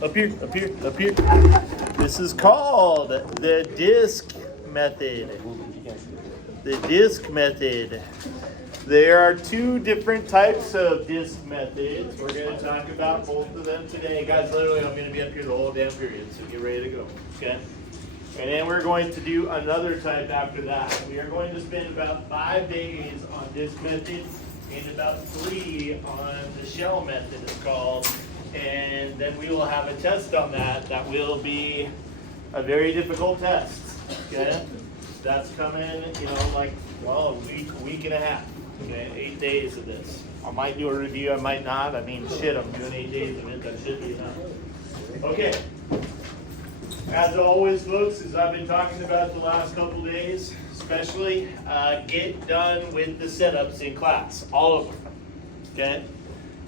Up here, up here, up here. This is called the disc method. The disc method. There are two different types of disc methods. We're going to talk about both of them today. Guys, literally, I'm going to be up here the whole damn period, so get ready to go, okay? And then we're going to do another type after that. We are going to spend about 5 days on disc method and about 3 on the shell method, it's called. And then we will have a test on that. That will be a very difficult test, okay? That's coming, like, a week and a half. Okay, 8 days of this. I might do a review, I might not. I mean, shit, I'm doing 8 days of it. That should be enough. Okay. As always, folks, as I've been talking about the last couple days, especially, get done with the setups in class. All of them. Okay?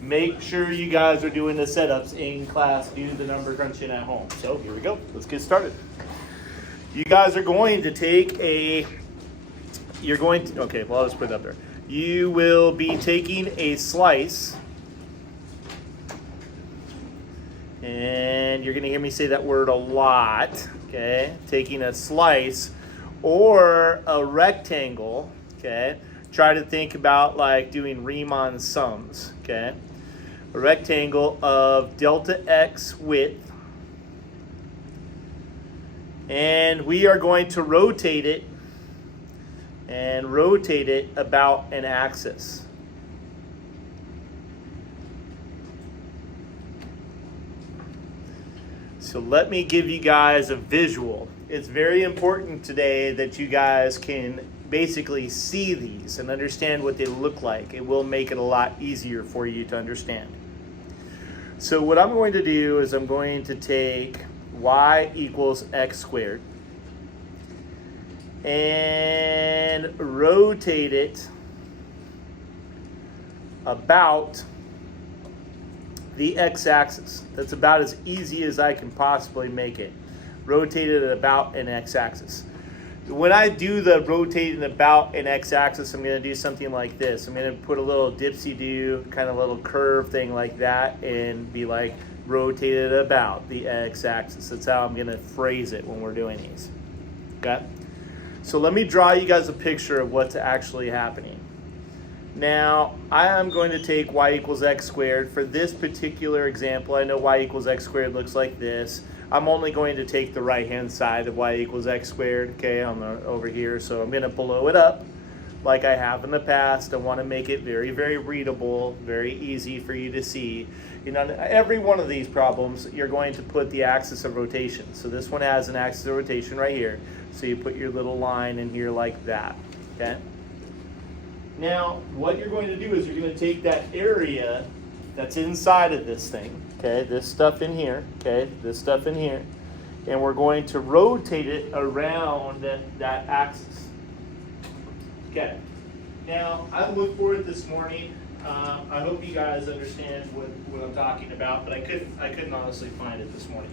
Make sure you guys are doing the setups in class. Do the number crunching at home. So, here we go. Let's get started. You guys are going to take I'll just put it up there. You will be taking a slice, and you're going to hear me say that word a lot, okay? Taking a slice or a rectangle, okay? Try to think about like doing Riemann sums, okay? A rectangle of delta x width, and we are going to rotate it about an axis. So let me give you guys a visual. It's very important today that you guys can basically see these and understand what they look like. It will make it a lot easier for you to understand. So what I'm going to do is I'm going to take y equals x squared and rotate it about the x-axis. That's about as easy as I can possibly make it. Rotate it about an x-axis. When I do the rotating about an x-axis, I'm going to do something like this. I'm going to put a little dipsy-do, kind of little curve thing like that, and be like, rotate it about the x-axis. That's how I'm going to phrase it when we're doing these. Okay? So let me draw you guys a picture of what's actually happening. Now, I am going to take y equals x squared. For this particular example, I know y equals x squared looks like this. I'm only going to take the right-hand side of y equals x squared, okay, over here. So I'm going to blow it up like I have in the past. I want to make it very, very readable, very easy for you to see. Every one of these problems, you're going to put the axis of rotation. So this one has an axis of rotation right here. So you put your little line in here like that, okay? Now, what you're going to do is you're going to take that area that's inside of this thing, okay, this stuff in here, okay, this stuff in here, and we're going to rotate it around that axis. Okay. Now, I looked for it this morning. I hope you guys understand what I'm talking about, but I couldn't honestly find it this morning.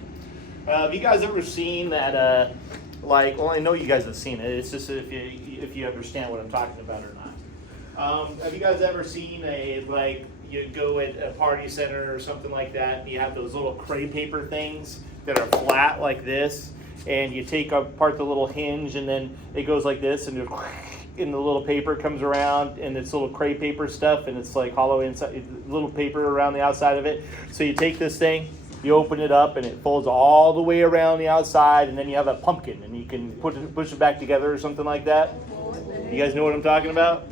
Have you guys ever seen that? I know you guys have seen it. It's just if you understand what I'm talking about or not. Have you guys ever seen you go at a party center or something like that, and you have those little crepe paper things that are flat like this, and you take apart the little hinge, and then it goes like this, and the little paper comes around, and it's little crepe paper stuff, and it's like hollow inside, little paper around the outside of it. So you take this thing, you open it up, and it folds all the way around the outside, and then you have a pumpkin, and you can push it back together or something like that. You guys know what I'm talking about?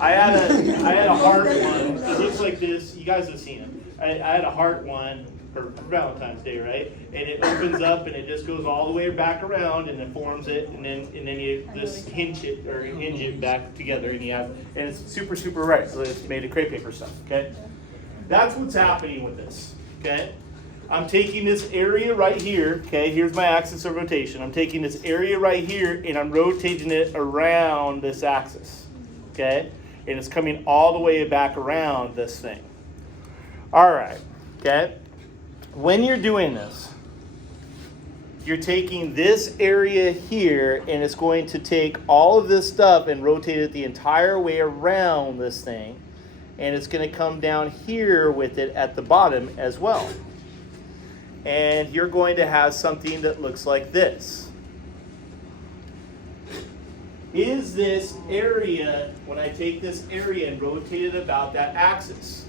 I had a heart one. It looks like this. You guys have seen it. I had a heart one for Valentine's Day, right? And it opens up and it just goes all the way back around and it forms it, and then you just hinge it back together, and it's super, super right. So it's made of crepe paper stuff. Okay, that's what's happening with this. Okay. I'm taking this area right here, okay, here's my axis of rotation. I'm taking this area right here and I'm rotating it around this axis, okay? And it's coming all the way back around this thing. All right, okay? When you're doing this, you're taking this area here and it's going to take all of this stuff and rotate it the entire way around this thing. And it's going to come down here with it at the bottom as well. and you're going to have something that looks like this. Is this area, when I take this area and rotate it about that axis,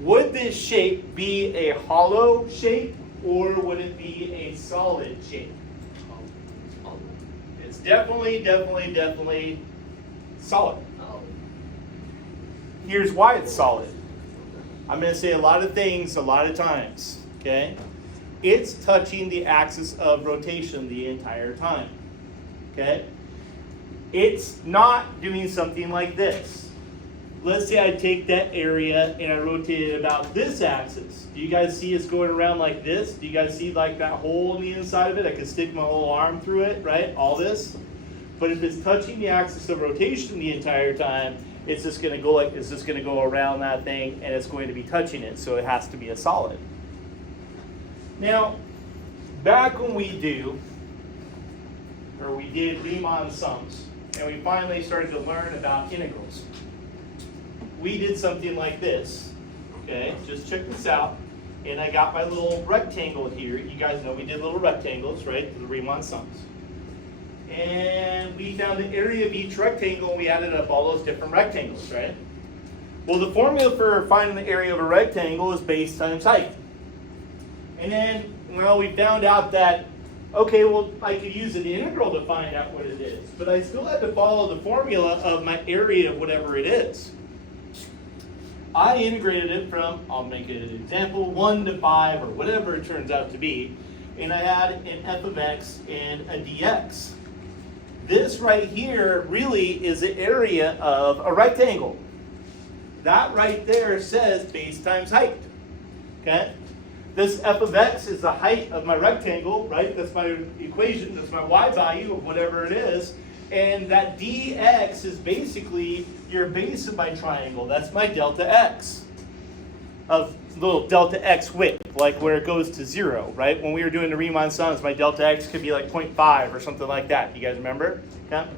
would this shape be a hollow shape or would it be a solid shape? It's definitely solid. Here's why it's solid. I'm going to say a lot of things a lot of times, okay? It's touching the axis of rotation the entire time, okay? It's not doing something like this. Let's say I take that area and I rotate it about this axis. Do you guys see it's going around like this? Do you guys see like that hole in the inside of it? I can stick my whole arm through it, right? All this. But if it's touching the axis of rotation the entire time, it's just going to go like it's just going to go around that thing and it's going to be touching it, so it has to be a solid. Now, back when we did Riemann sums, and we finally started to learn about integrals, we did something like this. Okay, just check this out. And I got my little rectangle here. You guys know we did little rectangles, right? The Riemann sums. And we found the area of each rectangle and we added up all those different rectangles, right? Well, the formula for finding the area of a rectangle is base times height. And then, well, we found out that, okay, well, I could use an integral to find out what it is, but I still had to follow the formula of my area of whatever it is. I integrated it from, I'll make it an example, 1 to 5 or whatever it turns out to be, and I had an f of x and a dx. This right here really is the area of a rectangle. That right there says base times height, okay? This f of x is the height of my rectangle, right? That's my equation, that's my y value of whatever it is. And that dx is basically your base of my triangle. That's my delta x of little delta x width, like where it goes to 0, right? When we were doing the Riemann sums, my delta x could be like 0.5 or something like that. You guys remember? Okay.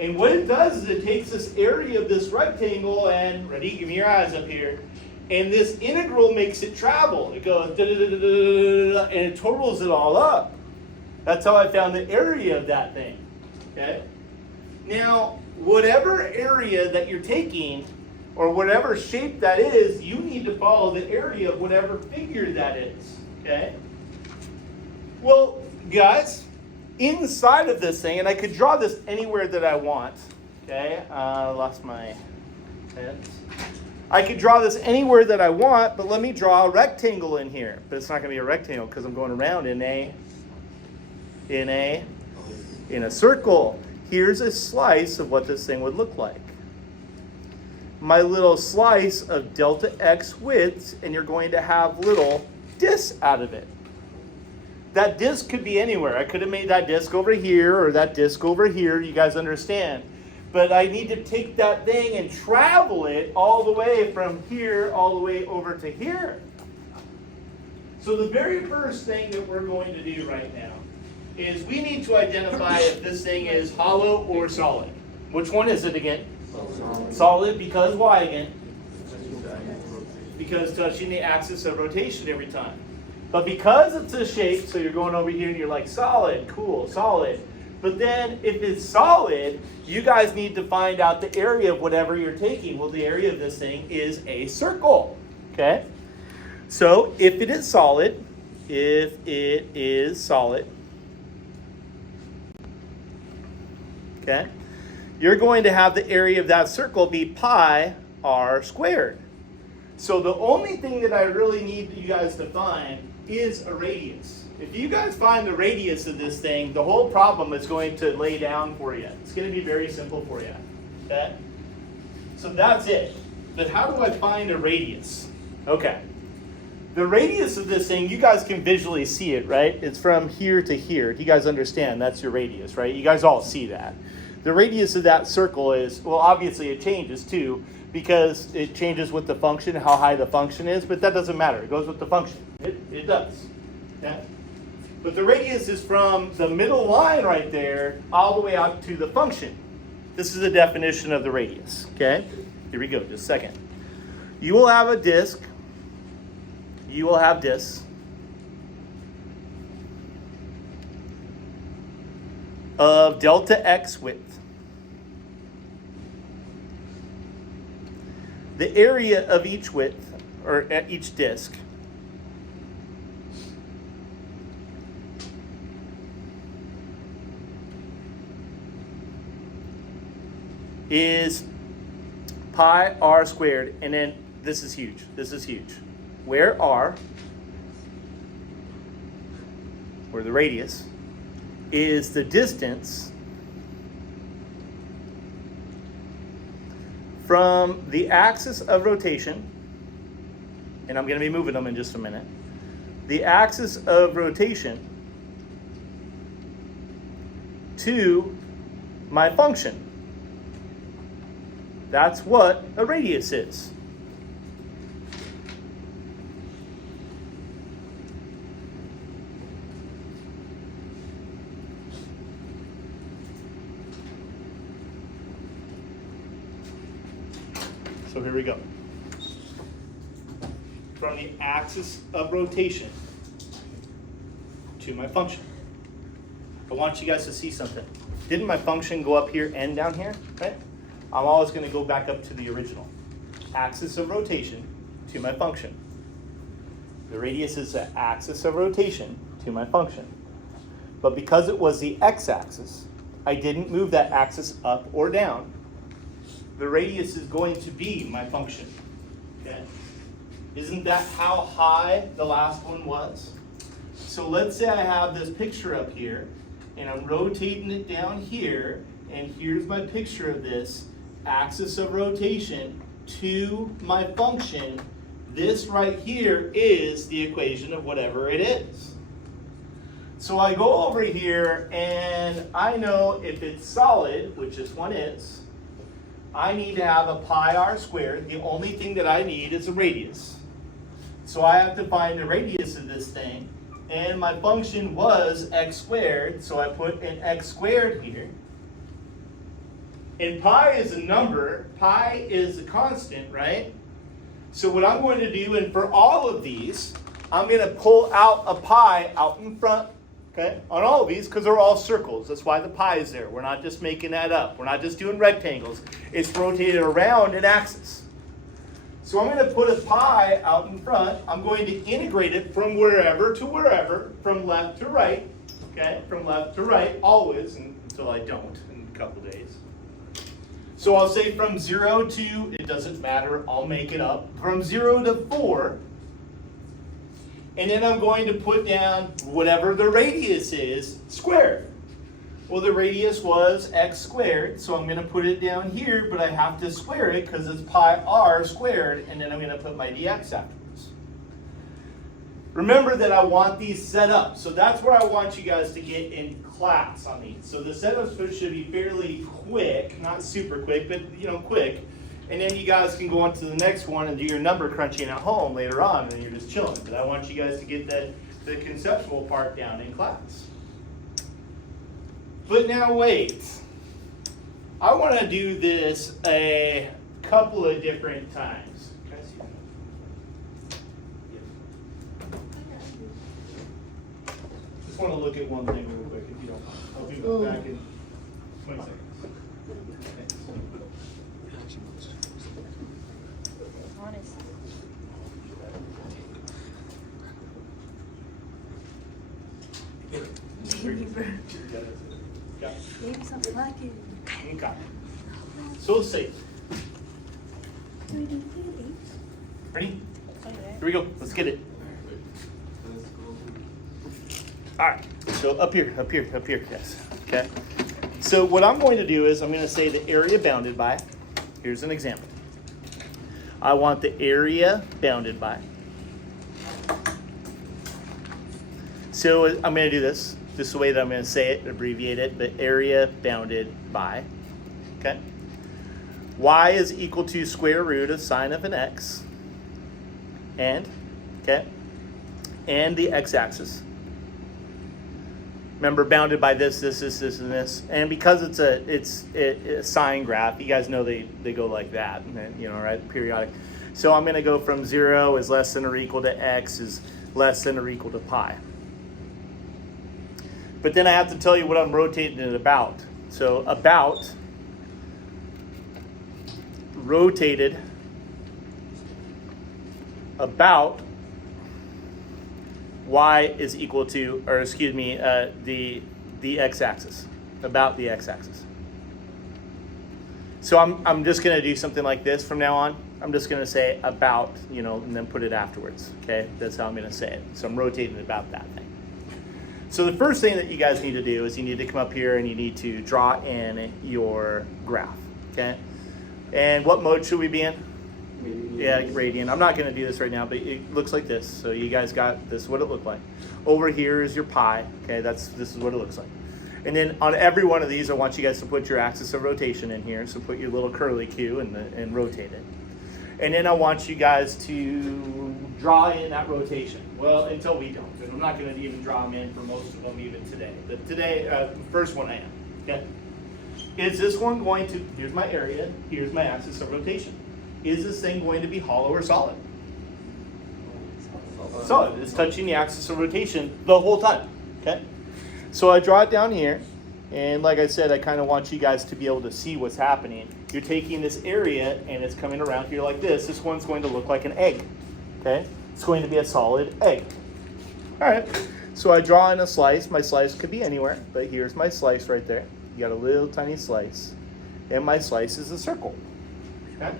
And what it does is it takes this area of this rectangle and, ready, give me your eyes up here, and this integral makes it travel. It goes da da da da da da, and it totals it all up. That's how I found the area of that thing. Okay? Now, whatever area that you're taking, or whatever shape that is, you need to follow the area of whatever figure that is. Okay? Well, guys, inside of this thing, and I could draw this anywhere that I want. Okay? I lost my pens. I could draw this anywhere that I want, but let me draw a rectangle in here. But it's not going to be a rectangle because I'm going around in a circle. Here's a slice of what this thing would look like. My little slice of delta x widths, and you're going to have little discs out of it. That disc could be anywhere. I could have made that disc over here or that disc over here. You guys understand. But I need to take that thing and travel it all the way from here all the way over to here. So the very first thing that we're going to do right now is we need to identify if this thing is hollow or solid. Which one is it again? Solid, because why again? Because touching the axis of rotation every time. But because it's a shape, so you're going over here and you're like, solid, cool, solid. But then if it's solid, you guys need to find out the area of whatever you're taking. Well, the area of this thing is a circle, okay? So if it is solid, okay, you're going to have the area of that circle be pi r squared. So the only thing that I really need you guys to find is a radius. If you guys find the radius of this thing, the whole problem is going to lay down for you. It's going to be very simple for you, okay? So that's it. But how do I find a radius? Okay. The radius of this thing, you guys can visually see it, right? It's from here to here. You guys understand that's your radius, right? You guys all see that. The radius of that circle is, well, obviously it changes too, because it changes with the function, how high the function is, but that doesn't matter. It goes with the function. It does. Okay? But the radius is from the middle line right there all the way out to the function. This is the definition of the radius. Okay? Here we go, just a second. You will have a disk. You will have discs. of delta x width. The area of each width, or at each disk, is pi r squared, and then this is huge. This is huge. Where r, or the radius, is the distance from the axis of rotation, and I'm going to be moving them in just a minute, the axis of rotation to my function. That's what a radius is. So here we go. From the axis of rotation to my function. I want you guys to see something. Didn't my function go up here and down here, right? I'm always going to go back up to the original. Axis of rotation to my function. The radius is the axis of rotation to my function. But because it was the x-axis, I didn't move that axis up or down. The radius is going to be my function. Okay? Isn't that how high the last one was? So let's say I have this picture up here, and I'm rotating it down here, and here's my picture of this axis of rotation to my function. This right here is the equation of whatever it is. So I go over here, and I know if it's solid, which this one is, I need to have a pi r squared. The only thing that I need is a radius. So I have to find the radius of this thing, and my function was x squared, so I put an x squared here. And pi is a number, pi is a constant, right? So what I'm going to do, and for all of these, I'm going to pull out a pi out in front, okay, on all of these, because they're all circles. That's why the pi is there. We're not just making that up. We're not just doing rectangles. It's rotated around an axis. So I'm going to put a pi out in front. I'm going to integrate it from wherever to wherever, from left to right, okay, from left to right, always, until I don't in a couple days. So I'll say from 0 to, it doesn't matter, I'll make it up, from 0 to 4. And then I'm going to put down whatever the radius is, squared. Well, the radius was x squared, so I'm going to put it down here, but I have to square it because it's pi r squared, and then I'm going to put my dx afterwards. Remember that I want these set up, so that's where I want you guys to get in class on these. So the setup should be fairly quick, not super quick, but quick. And then you guys can go on to the next one and do your number crunching at home later on, and you're just chilling. But I want you guys to get the conceptual part down in class. But now wait. I want to do this a couple of different times. Can I see that? Yeah. Just want to look at one thing real quick, if you don't mind. I'll do that back in 20 seconds. Okay. So let's see. Ready? Here we go. Let's get it. All right. So up here, yes. Okay. So what I'm going to do is I'm going to say the area bounded by. Here's an example. I want the area bounded by. So I'm going to do this. This is the way that I'm going to say it, abbreviate it, but area bounded by, okay? Y is equal to square root of sine of an x, and, okay, and the x-axis. Remember, bounded by this, and this, and because it's a sine graph, you guys know they go like that, right, periodic. So I'm going to go from 0 is less than or equal to x is less than or equal to pi. But then I have to tell you what I'm rotating it about. So about rotated about y is equal to, or excuse me, the x-axis, about the x-axis. So I'm just going to do something like this from now on. I'm just going to say about, and then put it afterwards. Okay, that's how I'm going to say it. So I'm rotating about that thing. So the first thing that you guys need to do is you need to come up here and you need to draw in your graph. Okay, and what mode should we be in? Yeah, radian. I'm not going to do this right now, but it looks like this. So you guys got this, what it looked like. Over here is your pi. Okay, this is what it looks like. And then on every one of these, I want you guys to put your axis of rotation in here. So put your little curly Q and rotate it. And then I want you guys to draw in that rotation. Well, until we don't. And I'm not going to even draw them in for most of them even today. But today, first one I am. Okay. Is this one going to, here's my area, here's my axis of rotation. Is this thing going to be hollow or solid? Solid. It's touching the axis of rotation the whole time. Okay. So I draw it down here, and like I said, I kind of want you guys to be able to see what's happening. You're taking this area, and it's coming around here like this. This one's going to look like an egg, okay? It's going to be a solid egg. All right, so I draw in a slice. My slice could be anywhere, but here's my slice right there. You got a little tiny slice, and my slice is a circle, okay?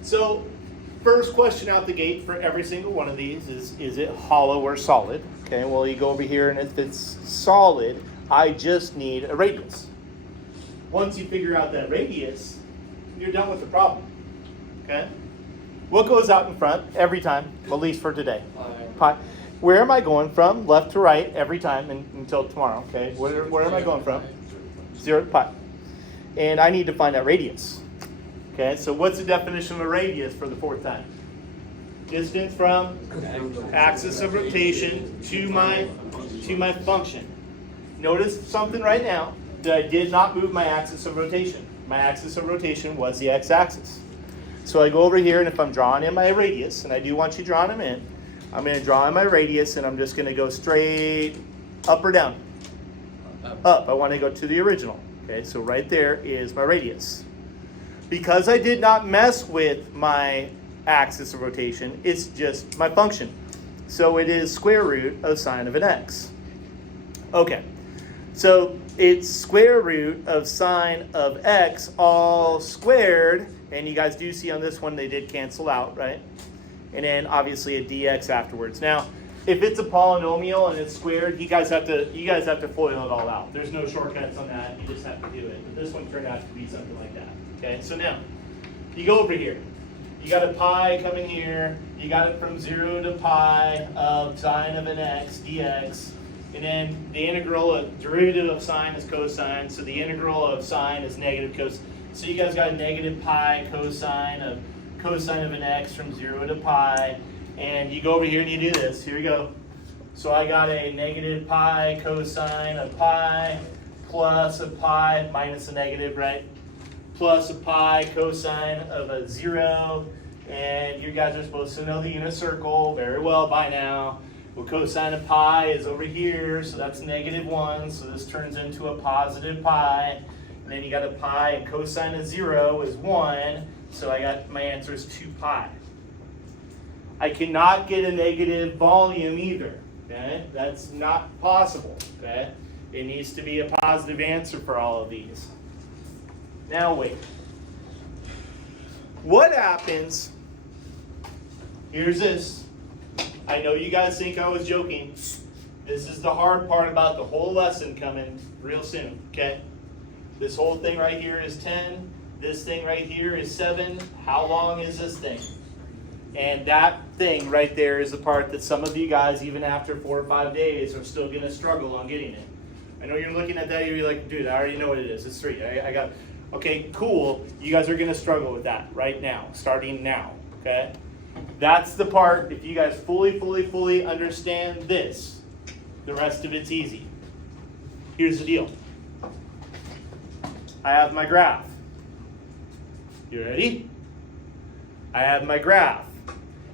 So first question out the gate for every single one of these is it hollow or solid? Okay, well, you go over here, and if it's solid, I just need a radius. Once you figure out that radius, you're done with the problem. Okay? What goes out in front every time, at least for today? Pi. Where am I going from? Left to right every time until tomorrow. Okay, where am I going from? 0 to pi. And I need to find that radius. Okay, so what's the definition of a radius for the fourth time? Distance from axis of rotation to my function. Notice something right now, that I did not move my axis of rotation. My axis of rotation was the x-axis. So I go over here, and if I'm drawing in my radius, and I do want you drawing them in, I'm going to draw in my radius, and I'm just going to go straight up or down? Up. I want to go to the original. Okay, so right there is my radius. Because I did not mess with my axis of rotation, it's just my function. So it is square root of sine of an x. Okay, so it's square root of sine of x all squared, and you guys do see on this one they did cancel out, right? And then obviously a dx afterwards. Now, if it's a polynomial and it's squared, you guys have to FOIL it all out. There's no shortcuts on that. You just have to do it. But this one turned out to be something like that. Okay, so now you go over here. You got a pi coming here. You got it from 0 to pi of sine of an x dx. And then the integral of derivative of sine is cosine. So the integral of sine is negative cosine. So you guys got a negative pi cosine of an x from 0 to pi. And you go over here and you do this. Here we go. So I got a negative pi cosine of pi plus a pi minus a negative, right? Plus a pi cosine of a 0, and you guys are supposed to know the unit circle very well by now. Well, cosine of pi is over here, so that's -1, so this turns into a positive pi. And then you got a pi, and cosine of 0 is 1, so I got my answer is 2 pi. I cannot get a negative volume either, okay? That's not possible, okay? It needs to be a positive answer for all of these. Now wait. What happens? Here's this. I know you guys think I was joking. This is the hard part about the whole lesson coming real soon, okay? This whole thing right here is 10. This thing right here is 7. How long is this thing? And that thing right there is the part that some of you guys, even after 4 or 5 days, are still going to struggle on getting it. I know you're looking at that, you're like, dude, I already know what it is. It's 3. I got. Okay, cool. You guys are going to struggle with that right now, starting now, okay? That's the part, if you guys fully understand this, the rest of it's easy. Here's the deal. I have my graph. You ready? I have my graph.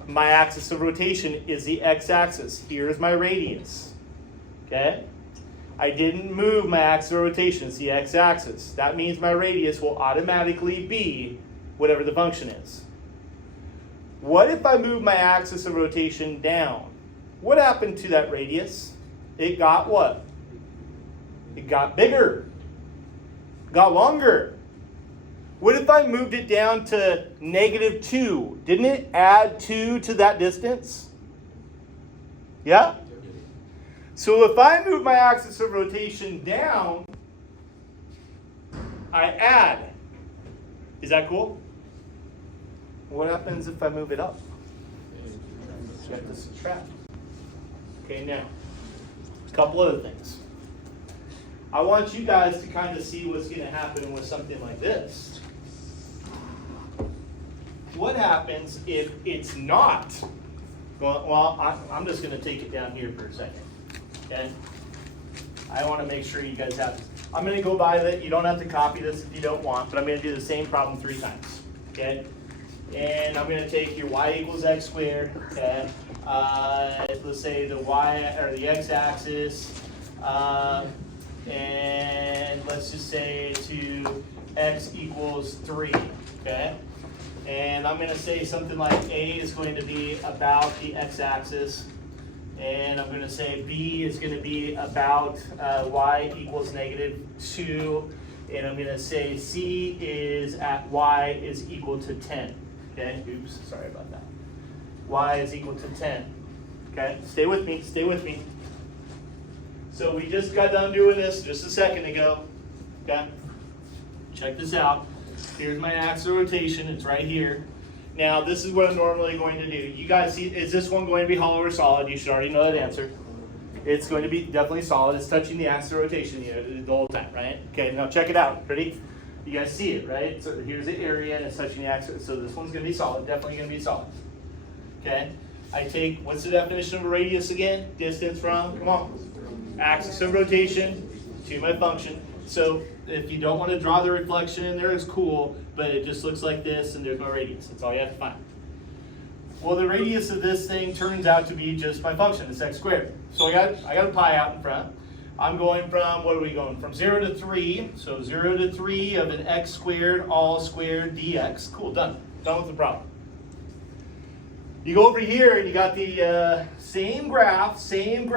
My axis of rotation is the x-axis. Here's my radius, okay? I didn't move my axis of rotation, it's the x-axis. That means my radius will automatically be whatever the function is. What if I move my axis of rotation down? What happened to that radius? It got what? It got bigger, got longer. What if I moved it down to -2? Didn't it add 2 to that distance? Yeah? So if I move my axis of rotation down, I add. Is that cool? What happens if I move it up? You have to subtract. Okay, now, a couple other things. I want you guys to kind of see what's going to happen with something like this. What happens if it's not going, well, I'm just going to take it down here for a second. Okay? I want to make sure you guys have this. I'm going to go by that. You don't have to copy this if you don't want, but I'm going to do the same problem 3 times. Okay? And I'm going to take your y equals x squared. Okay? Let's say the y or the x-axis, and let's just say to x equals 3. Okay? And I'm going to say something like A is going to be about the x-axis. And I'm going to say B is going to be about y equals -2. And I'm going to say C is at y is equal to 10. Okay, oops, sorry about that. Y is equal to 10. Okay, stay with me, stay with me. So we just got done doing this just a second ago. Okay, check this out. Here's my axis of rotation, it's right here. Now, this is what I'm normally going to do. You guys see, is this one going to be hollow or solid? You should already know that answer. It's going to be definitely solid. It's touching the axis of rotation here the whole time, right? Okay, now check it out. Ready? You guys see it, right? So here's the area and it's touching the axis. So this one's going to be solid, definitely going to be solid. Okay? I take, what's the definition of a radius again? Distance from, come on, axis of rotation to my function. So if you don't want to draw the reflection in there, it's cool, but it just looks like this and there's no radius. That's all you have to find. Well, the radius of this thing turns out to be just my function, it's x squared. So I got a pi out in front. I'm going from, what are we going? From 0 to 3. So 0 to 3 of an x squared all squared dx. Cool, done. Done with the problem. You go over here and you got the same graph, and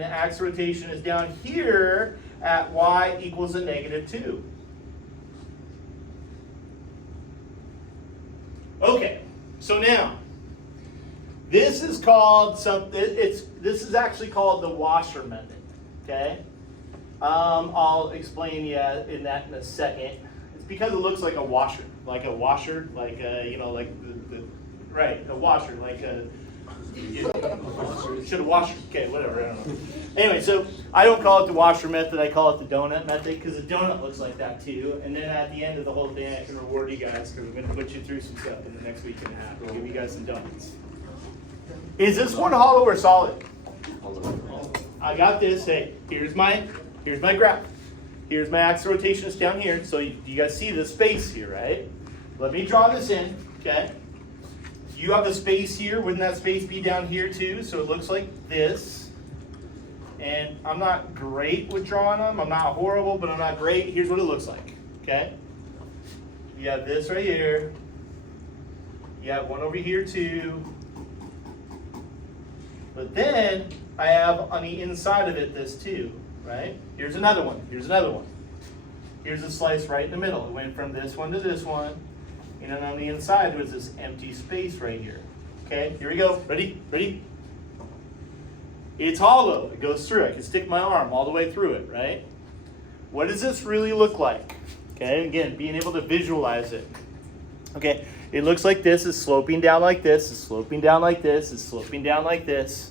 the axis of rotation is down here at y equals a -2. Okay, so now, this is called this is actually called the washer method, okay? I'll explain in that in a second. It's because it looks like a washer, like a right, a washer, like a, should have washer, okay, whatever, I don't know. Anyway, so I don't call it the washer method, I call it the donut method, because the donut looks like that too. And then at the end of the whole thing, I can reward you guys, because we're going to put you through some stuff in the next week and a half. We'll give you guys some donuts. Is this one hollow or solid? I got this. Hey, here's my graph. Here's my axis of rotation. It's down here. So you guys see the space here, right? Let me draw this in, okay? You have the space here. Wouldn't that space be down here too? So it looks like this. And I'm not great with drawing them. I'm not horrible, but I'm not great. Here's what it looks like, okay? You have this right here. You have one over here too. But then I have on the inside of it this too, right? Here's another one. Here's another one. Here's a slice right in the middle. It went from this one to this one. And then on the inside was this empty space right here. Okay, here we go. Ready? Ready? It's hollow. It goes through. I can stick my arm all the way through it, right? What does this really look like? Okay, again, being able to visualize it. Okay, it looks like this is sloping down like this, it's sloping down like this, it's sloping down like this.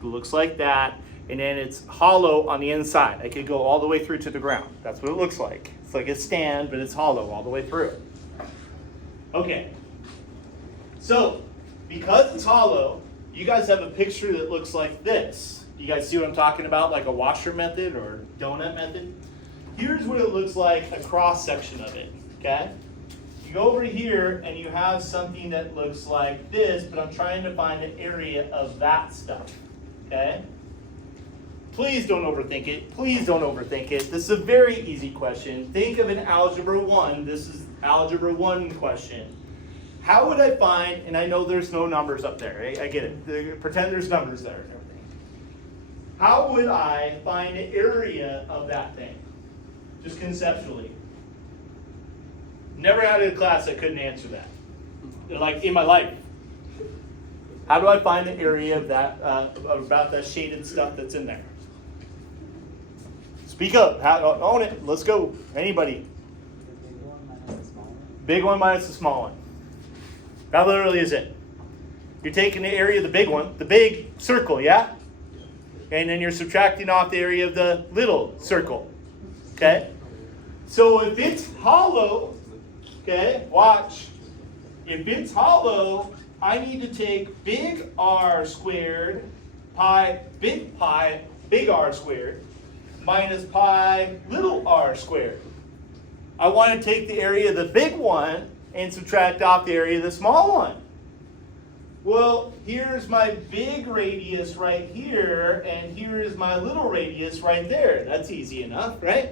It looks like that. And then it's hollow on the inside. I could go all the way through to the ground. That's what it looks like. It's like a stand, but it's hollow all the way through it. Okay, so because it's hollow, you guys have a picture that looks like this. You guys see what I'm talking about, like a washer method or donut method? Here's what it looks like, a cross section of it, okay? You go over here and you have something that looks like this, but I'm trying to find an area of that stuff, okay? Please don't overthink it. Please don't overthink it. This is a very easy question. Think of an algebra 1. This is algebra 1 question. How would I find, and I know there's no numbers up there, right? I get it. Pretend there's numbers there and everything. How would I find the area of that thing? Just conceptually. Never had a class that couldn't answer that. Like in my life. How do I find the area of that, about that shaded stuff that's in there? Speak up. Own it. Let's go. Anybody? Big one minus the small one. That literally is it. You're taking the area of the big one, the big circle, yeah? And then you're subtracting off the area of the little circle. Okay? So if it's hollow, okay, watch. If it's hollow, I need to take big R squared pi, big R squared, minus pi, little r squared. I want to take the area of the big one and subtract off the area of the small one. Well, here's my big radius right here, and here is my little radius right there. That's easy enough, right?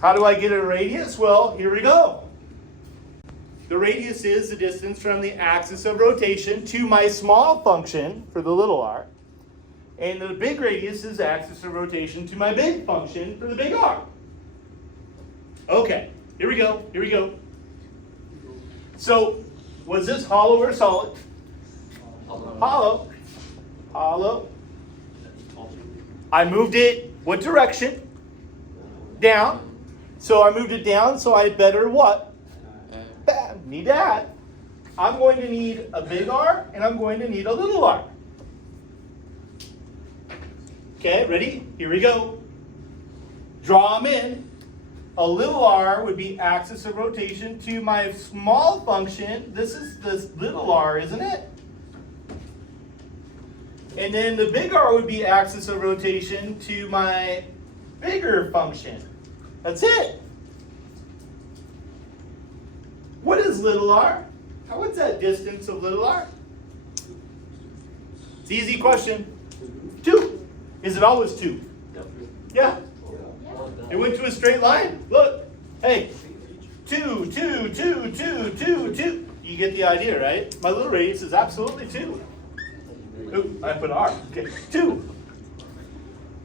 How do I get a radius? Well, here we go. The radius is the distance from the axis of rotation to my small function for the little r. And the big radius is the axis of rotation to my big function for the big R. Okay, here we go, here we go. So, was this hollow or solid? Hollow. Hollow. I moved it, what direction? Down. So I moved it down, so I better what? Need to add. I'm going to need a big R, and I'm going to need a little r. Okay, ready? Here we go. Draw them in. A little r would be axis of rotation to my small function. This is this little r, isn't it? And then the big R would be axis of rotation to my bigger function. That's it. What is little r? What's that distance of little r? It's an easy question. 2. Is it always 2? Yeah. It went to a straight line. Look. Hey. 2, 2, 2, 2, 2, 2. You get the idea, right? My little radius is absolutely 2. Ooh, I put R. Okay. 2.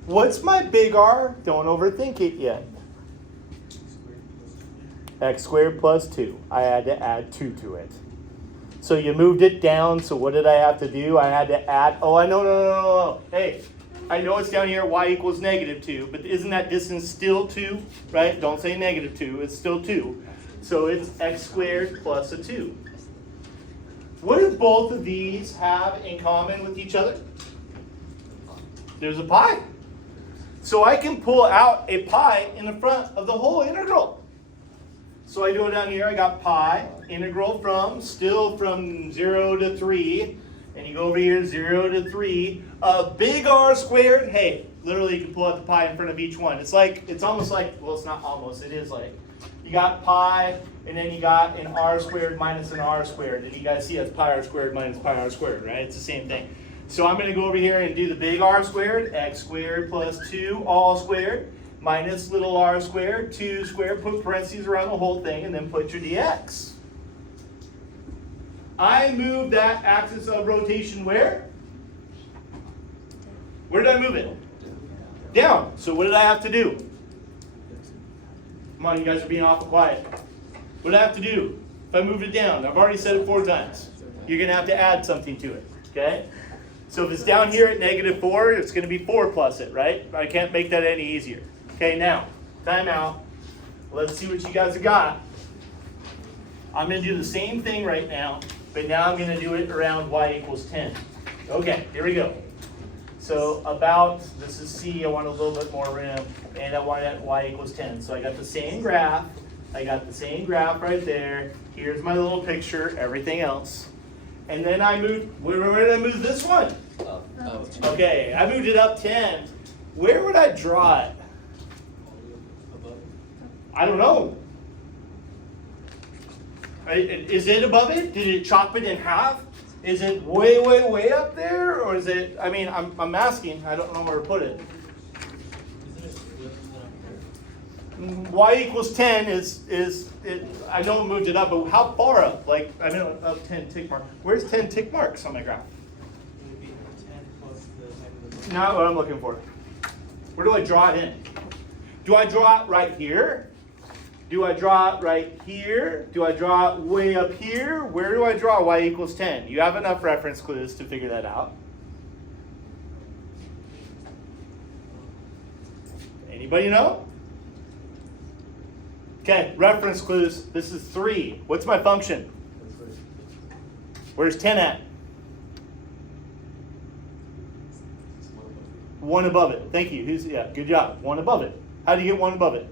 What's my big R? Don't overthink it yet. X squared plus 2. I had to add 2 to it. So you moved it down, so what did I have to do? I had to add, oh, I know, no. Hey, I know it's down here, y equals negative 2, but isn't that distance still 2, right? Don't say negative 2, it's still 2. So it's x squared plus a 2. What do both of these have in common with each other? There's a pi. So I can pull out a pi in the front of the whole integral. So I do it down here, I got pi, integral from 0 to 3, and you go over here, 0 to 3, a big R squared, hey, literally you can pull out the pi in front of each one. It's almost like, well, it's not almost, it is like, you got pi, and then you got an R squared minus an R squared. Did you guys see that's pi R squared minus pi R squared, right? It's the same thing. So I'm going to go over here and do the big R squared, x squared plus 2 all squared, minus little r squared, 2 squared, put parentheses around the whole thing, and then put your dx. I moved that axis of rotation where? Where did I move it? Down. So what did I have to do? Come on, you guys are being awful quiet. What did I have to do? If I moved it down, I've already said it 4 times. You're going to have to add something to it, okay? So if it's down here at negative 4, it's going to be 4 plus it, right? I can't make that any easier. Okay, now, time out. Let's see what you guys have got. I'm going to do the same thing right now, but now I'm going to do it around y equals 10. Okay, here we go. So this is C, I want a little bit more room, and I want it at y equals 10. So I got the same graph. Right there. Here's my little picture, everything else. And then I moved, where did I move this one? Up. Okay, I moved it up 10. Where would I draw it? I don't know. Is it above it? Did it chop it in half? Is it way, way, way up there? Or is it, I mean, I'm asking. I don't know where to put it. Y equals 10 I know it moved it up, but how far up? Like, I mean, up 10 tick mark. Where's 10 tick marks on my graph? It would be 10 plus the height of the Not what I'm looking for. Where do I draw it in? Do I draw it right here? Do I draw it right here? Do I draw it way up here? Where do I draw y equals 10? You have enough reference clues to figure that out. Anybody know? Okay, reference clues. This is 3. What's my function? Where's 10 at? 1 above it. Thank you. Yeah, good job. 1 above it. How do you get 1 above it?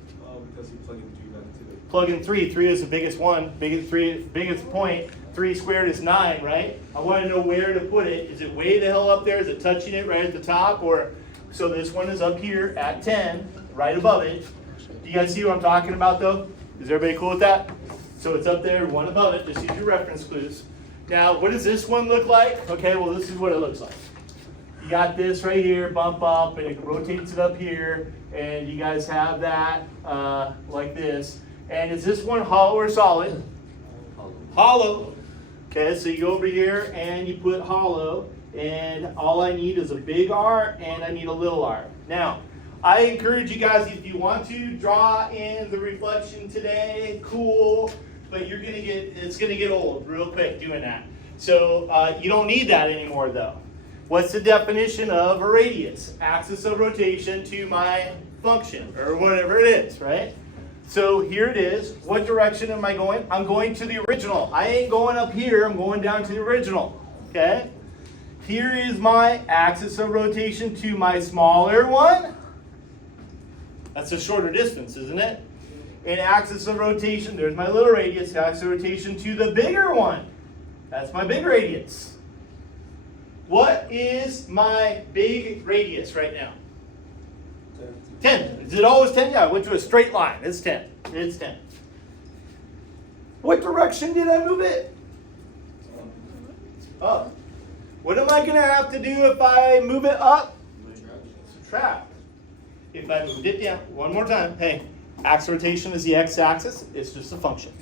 Because you plug in 3 back into it. Plug in 3. 3 is the biggest one. Biggest point. 3 squared is 9, right? I want to know where to put it. Is it way the hell up there? Is it touching it right at the top? Or so this one is up here at 10, right above it. Do you guys see what I'm talking about, though? Is everybody cool with that? So it's up there, 1 above it. Just use your reference clues. Now, what does this one look like? Okay, well, this is what it looks like. You got this right here, bump up, and it rotates it up here. And you guys have that like this. And is this one hollow or solid? Hollow. Okay, so you go over here and you put hollow. And all I need is a big R and I need a little r. Now, I encourage you guys, if you want to draw in the reflection today, cool, but it's gonna get old real quick doing that. So you don't need that anymore though. What's the definition of a radius? Axis of rotation to my function, or whatever it is, right? So here it is. What direction am I going? I'm going to the original. I ain't going up here, I'm going down to the original, okay? Here is my axis of rotation to my smaller one. That's a shorter distance, isn't it? And axis of rotation, there's my little radius, axis of rotation to the bigger one. That's my big radius. What is my big radius right now? 10. Is it always 10? Yeah, I went to a straight line. It's 10. It's 10. What direction did I move it? Up. What am I going to have to do if I move it up? Subtract. If I moved it down, one more time, hey, axis rotation is the x-axis, it's just a function.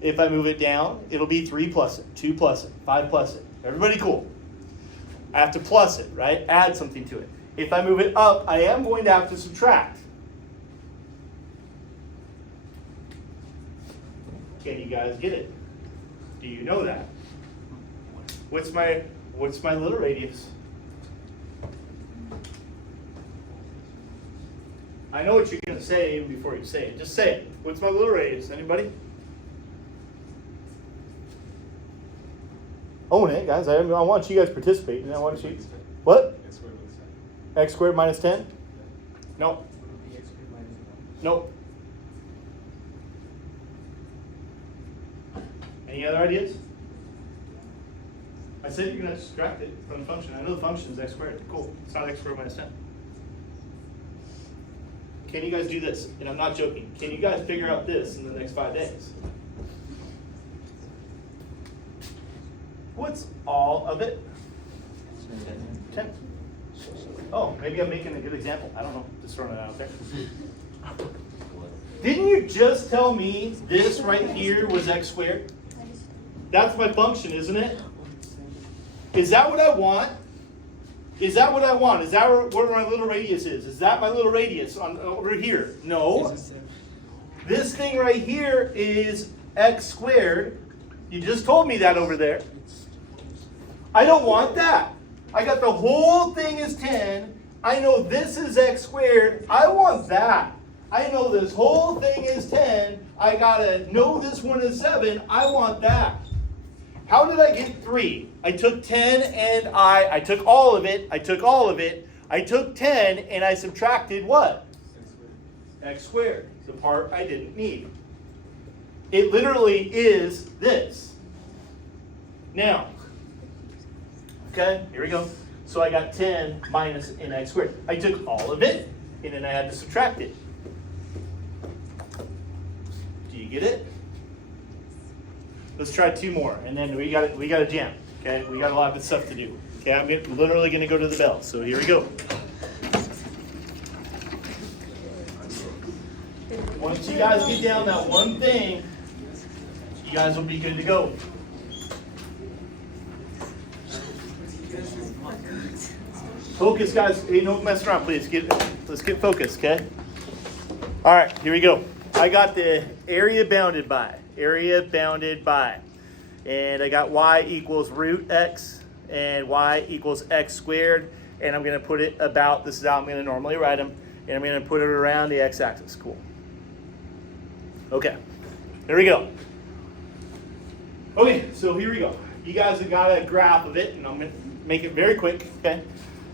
If I move it down, it'll be 3 plus it, 2 plus it, 5 plus it. Everybody cool? I have to plus it, right? Add something to it. If I move it up, I am going to have to subtract. Can you guys get it? Do you know that? What's my little radius? I know what you're going to say even before you say it. Just say it. What's my little radius? Anybody? Own it, guys. I want you guys to participate. And I want you. What? X squared minus 10? No. Nope. Any other ideas? I said you're going to subtract it from the function. I know the function is x squared. Cool. It's not x squared minus 10. Can you guys do this? And I'm not joking. Can you guys figure out this in the next 5 days? What's all of it? 10. Oh, maybe I'm making a good example. I don't know. Just throwing it out there. Didn't you just tell me this right here was x squared? That's my function, isn't it? Is that what I want? Is that what I want? Is that what my little radius is? Is that my little radius over here? No. This thing right here is x squared. You just told me that over there. I don't want that. I got the whole thing is 10. I know this is x squared. I want that. I know this whole thing is 10. I gotta know this one is 7. I want that. How did I get 3? I took 10 and I took all of it. I took 10 and I subtracted what? X squared. The part I didn't need. It literally is this. Now, okay, here we go. So I got 10 minus n x squared. I took all of it and then I had to subtract it. Do you get it? Let's try 2 more, and then we got a jam. Okay, we got a lot of good stuff to do. Okay, I'm literally going to go to the bell. So here we go. Once you guys get down that one thing, you guys will be good to go. Focus, guys. Hey, don't mess around, please. Let's get focused, okay? All right, here we go. I got the area bounded by. And I got y equals root x and y equals x squared. And I'm going to put it about, this is how I'm going to normally write them. And I'm going to put it around the x-axis. Cool. Okay, there we go. Okay, so here we go. You guys have got a graph of it, and I'm going to make it very quick, okay?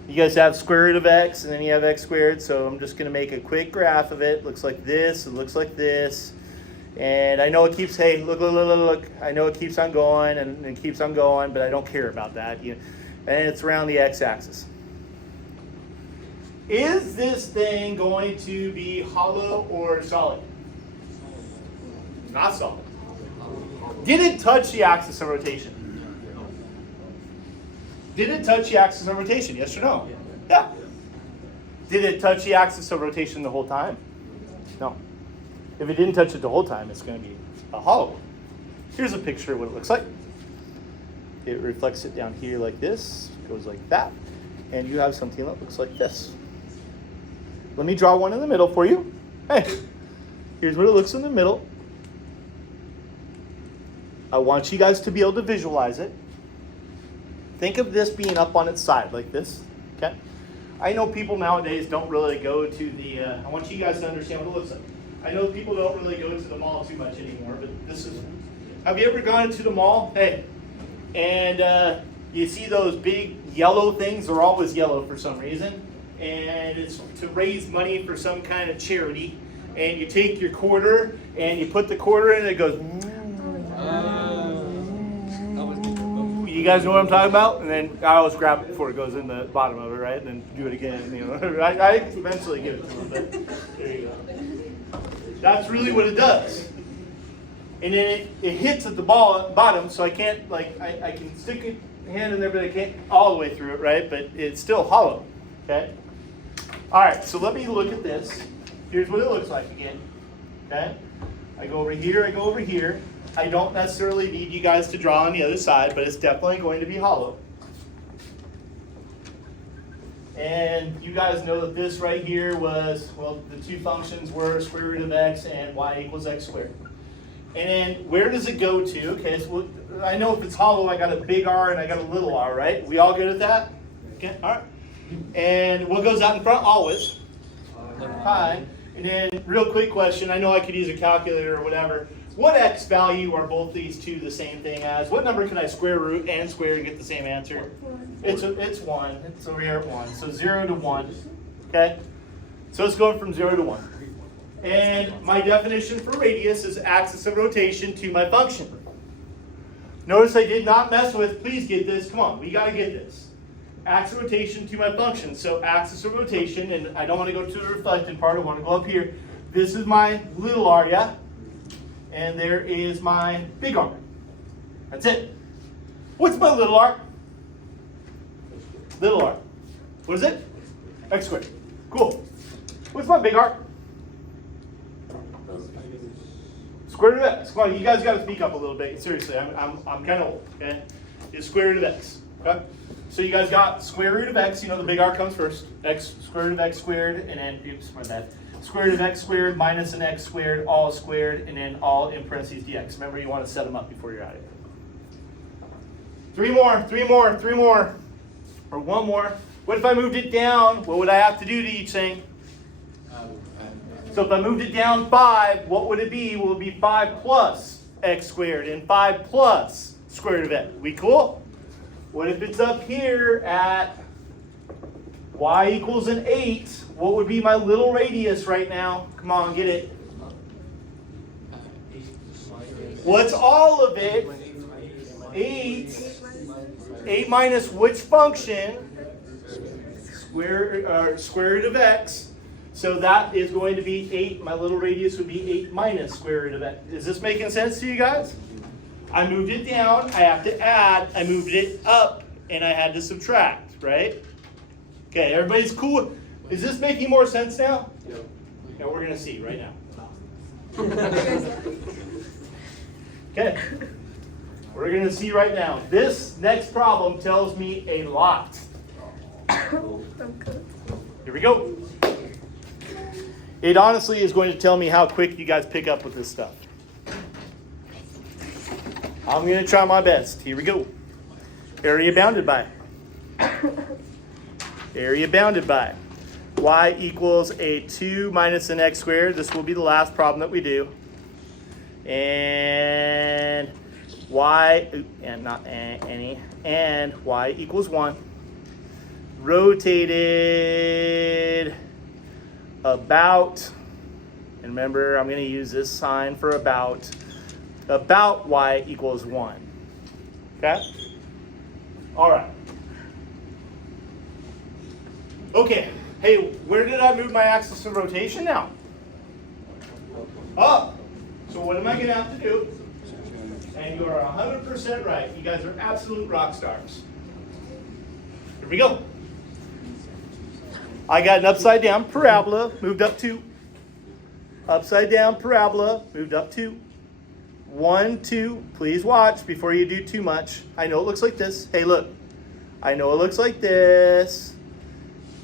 You guys have square root of x, and then you have x squared, so I'm just going to make a quick graph of it. Looks like this, it looks like this. And I know it keeps, hey, look. I know it keeps on going, and it keeps on going, but I don't care about that. And it's around the x-axis. Is this thing going to be hollow or solid? Not solid. Did it touch the axis of rotation? Did it touch the axis of rotation? Yes or no? Yeah. Did it touch the axis of rotation the whole time? No. If it didn't touch it the whole time, it's going to be a hollow. Here's a picture of what it looks like. It reflects it down here like this, goes like that, and you have something that looks like this. Let me draw one in the middle for you. Hey, here's what it looks in the middle. I want you guys to be able to visualize it. Think of this being up on its side like this, okay? I know people nowadays don't really go to the, I want you guys to understand what it looks like. I know people don't really go to the mall too much anymore, but this is, have you ever gone to the mall? Hey, and you see those big yellow things, they're always yellow for some reason, and it's to raise money for some kind of charity, and you take your quarter, and you put the quarter in, and it goes, you guys know what I'm talking about? And then I always grab it before it goes in the bottom of it, right? And then do it again. You know, I eventually give it to them, but there you go. That's really what it does. And then it hits at the bottom, so I can't, like, I can stick a hand in there, but I can't all the way through it, right? But it's still hollow, okay? All right, so let me look at this. Here's what it looks like again, okay? I go over here, I go over here. I don't necessarily need you guys to draw on the other side, but it's definitely going to be hollow. And you guys know that this right here was, well, the two functions were square root of x and y equals x squared. And then where does it go to? Okay, so I know if it's hollow, I got a big R and I got a little r, right? We all good at that? Okay, all right. And what goes out in front? Always. Pi. And then real quick question, I know I could use a calculator or whatever. What x value are both these two the same thing as? What number can I square root and square and get the same answer? It's 1. It's over here at 1. So 0 to 1. Okay? So it's going from 0 to 1. And my definition for radius is axis of rotation to my function. Notice I did not mess with, please get this, come on, we got to get this. Axis of rotation to my function. So axis of rotation, and I don't want to go to the reflected part, I want to go up here. This is my little r, yeah? And there is my big R. That's it. What's my little r? Little r. What is it? X squared. Cool. What's my big R? Square root of x. Come on, you guys got to speak up a little bit. Seriously, I'm kind of old. Okay, it's square root of x. Okay. So you guys got square root of x. You know the big R comes first. X square root of x squared, and then oops, my bad. Square root of x squared minus an x squared, all squared, and then all in parentheses dx. Remember, you want to set them up before you're out of here. 3 more. Or 1 more. What if I moved it down? What would I have to do to each thing? So if I moved it down 5, what would it be? Well, it would be 5 plus x squared and 5 plus square root of x. We cool? What if it's up here at y equals an 8? What would be my little radius right now? Come on, get it. What's all of it? 8. 8 minus which function? Square root of x. So that is going to be 8. My little radius would be 8 minus square root of x. Is this making sense to you guys? I moved it down, I have to add, I moved it up, and I had to subtract, right? Okay, everybody's cool. Is this making more sense now? Yep. Yeah, we're gonna see right now. Okay, we're gonna see right now. This next problem tells me a lot. Here we go. It honestly is going to tell me how quick you guys pick up with this stuff. I'm going to try my best. Here we go. Area bounded by. Area bounded by. Y equals a 2 minus an x squared. This will be the last problem that we do. And y, and not any, and y equals 1. Rotated about, and remember I'm going to use this sign for about y equals 1. Okay? All right. Okay. Hey, where did I move my axis of rotation now? Up. So what am I going to have to do? And you are 100% right. You guys are absolute rock stars. Here we go. I got an upside down parabola, moved up 2. Upside down parabola, moved up 2. 1, 2. Please watch before you do too much. I know it looks like this. Hey, look. I know it looks like this.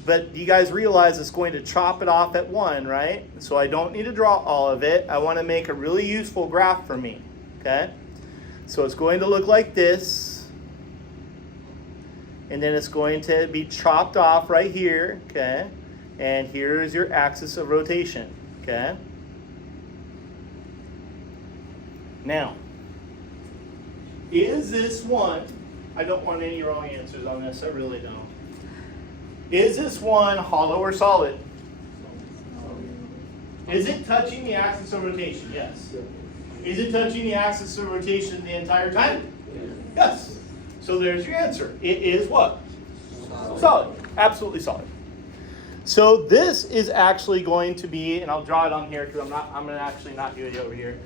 But you guys realize it's going to chop it off at 1, right? So I don't need to draw all of it. I want to make a really useful graph for me. Okay? So it's going to look like this. And then it's going to be chopped off right here, okay? And here is your axis of rotation, okay? Now, is this one, I don't want any wrong answers on this, I really don't. Is this one hollow or solid? Is it touching the axis of rotation? Yes. Is it touching the axis of rotation the entire time? Yes. So there's your answer. It is what? Solid. Absolutely solid. So this is actually going to be, and I'll draw it on here because I'm going to actually not do it over here.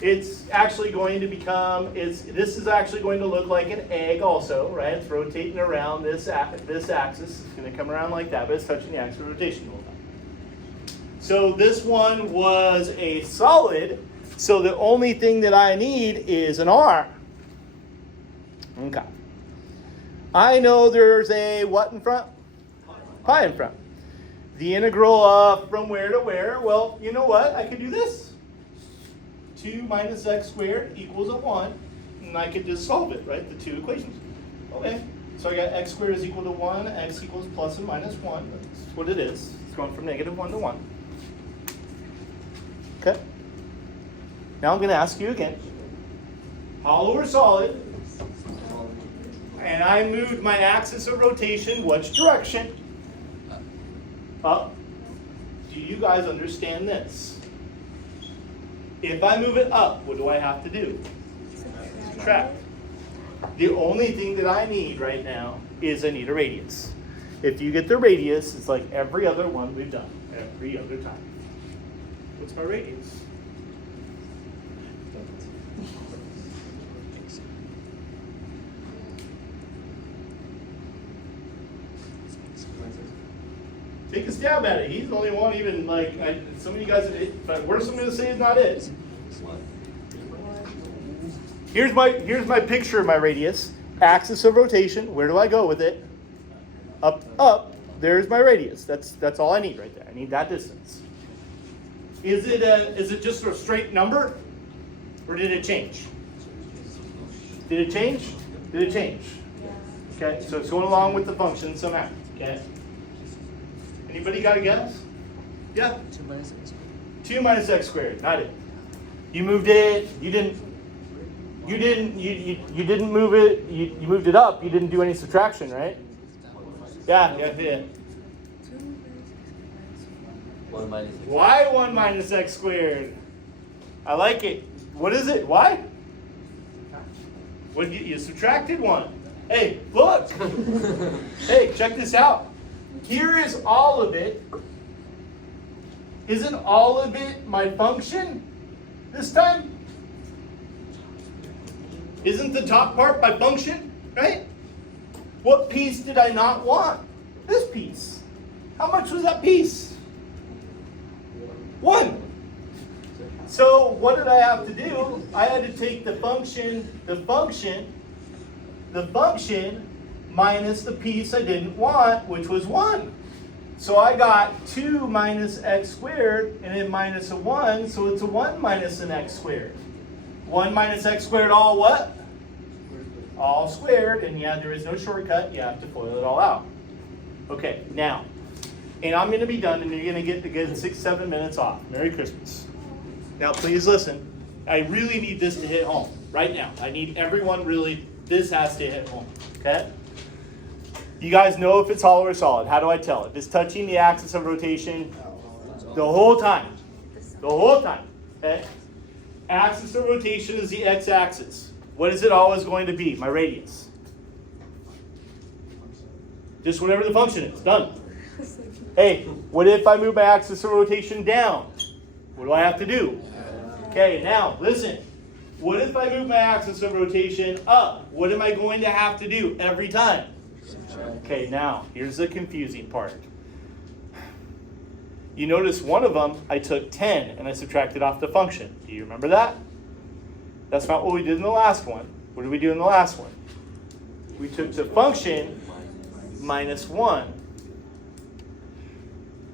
It's actually going to become, this is actually going to look like an egg also, right? It's rotating around this axis. It's going to come around like that, but it's touching the axis of rotation the whole time. So this one was a solid, so the only thing that I need is an R. Okay. I know there's a what in front? Pi in front. The integral of from where to where? Well, you know what? I could do this. 2 minus x squared equals a 1. And I could just solve it, right? The two equations. Okay. So I got x squared is equal to 1. X equals plus and minus 1. That's what it is. It's going from negative 1 to 1. Okay. Now I'm going to ask you again. Hollow or solid? And I moved my axis of rotation, which direction? Up. Do you guys understand this? If I move it up, what do I have to do? Subtract. The only thing that I need right now is I need a radius. If you get the radius, it's like every other one we've done, every other time. What's my radius? Take a stab at it. He's the only one even like, some of you guys, but worst I'm going to say is not it. Here's my picture of my radius. Axis of rotation. Where do I go with it? Up, up. There's my radius. That's all I need right there. I need that distance. Is it just a straight number? Or did it change? Did it change? Did it change? Okay, so it's going along with the function somehow. Okay. Anybody got a guess? Yeah? 2 minus x squared. Not it. You moved it. You didn't move it. You moved it up. You didn't do any subtraction, right? Yeah. Why 1 minus x squared? I like it. What is it? Why? What you subtracted 1. Hey, look. Hey, check this out. Here is all of it. Isn't all of it my function this time? Isn't the top part my function, right? What piece did I not want? This piece. How much was that piece? 1. So what did I have to do? I had to take the function minus the piece I didn't want, which was 1. So I got 2 minus x squared, and then minus a 1, so it's a 1 minus an x squared. 1 minus x squared all what? All squared, and yeah, there is no shortcut. You have to FOIL it all out. Okay, now, and I'm going to be done, and you're going to get a good 6-7 minutes off. Merry Christmas. Now, please listen. I really need this to hit home right now. I need everyone really, this has to hit home, okay? You guys know if it's hollow or solid. How do I tell? If it's touching the axis of rotation the whole time. The whole time, okay? Axis of rotation is the x-axis. What is it always going to be? My radius. Just whatever the function is. Done. Hey, what if I move my axis of rotation down? What do I have to do? Okay, now, listen. What if I move my axis of rotation up? What am I going to have to do every time? Okay, now, here's the confusing part. You notice one of them, I took 10 and I subtracted off the function. Do you remember that? That's not what we did in the last one. What did we do in the last one? We took the function minus 1.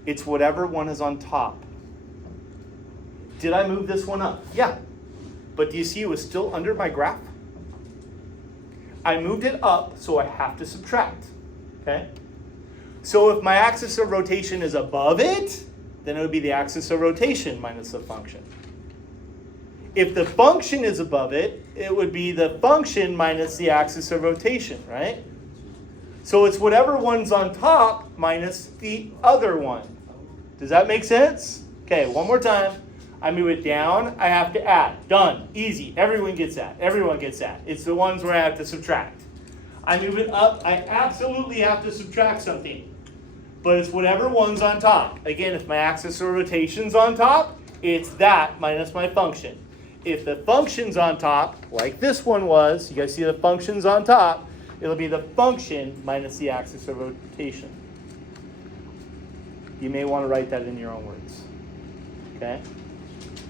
It's whatever one is on top. Did I move this one up? Yeah. But do you see it was still under my graph? I moved it up, so I have to subtract. Okay? So if my axis of rotation is above it, then it would be the axis of rotation minus the function. If the function is above it, it would be the function minus the axis of rotation, right? So it's whatever one's on top minus the other one. Does that make sense? Okay, one more time. I move it down, I have to add. Done. Easy. Everyone gets that. Everyone gets that. It's the ones where I have to subtract. I move it up, I absolutely have to subtract something. But it's whatever one's on top. Again, if my axis of rotation's on top, it's that minus my function. If the function's on top, like this one was, you guys see the function's on top, it'll be the function minus the axis of rotation. You may want to write that in your own words. Okay?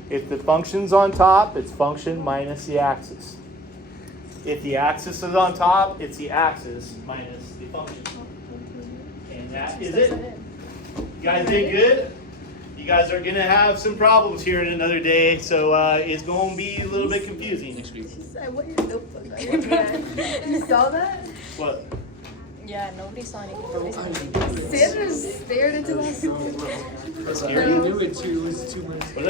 If the function's on top, it's function minus the axis. If the axis is on top, it's the axis minus the function. And that is it. You guys did good? You guys are going to have some problems here in another day, so it's going to be a little bit confusing next week. What your notebook? You saw that? What? Yeah, nobody saw anything. Sandra stared into my I knew it too. It was too much. What did I do?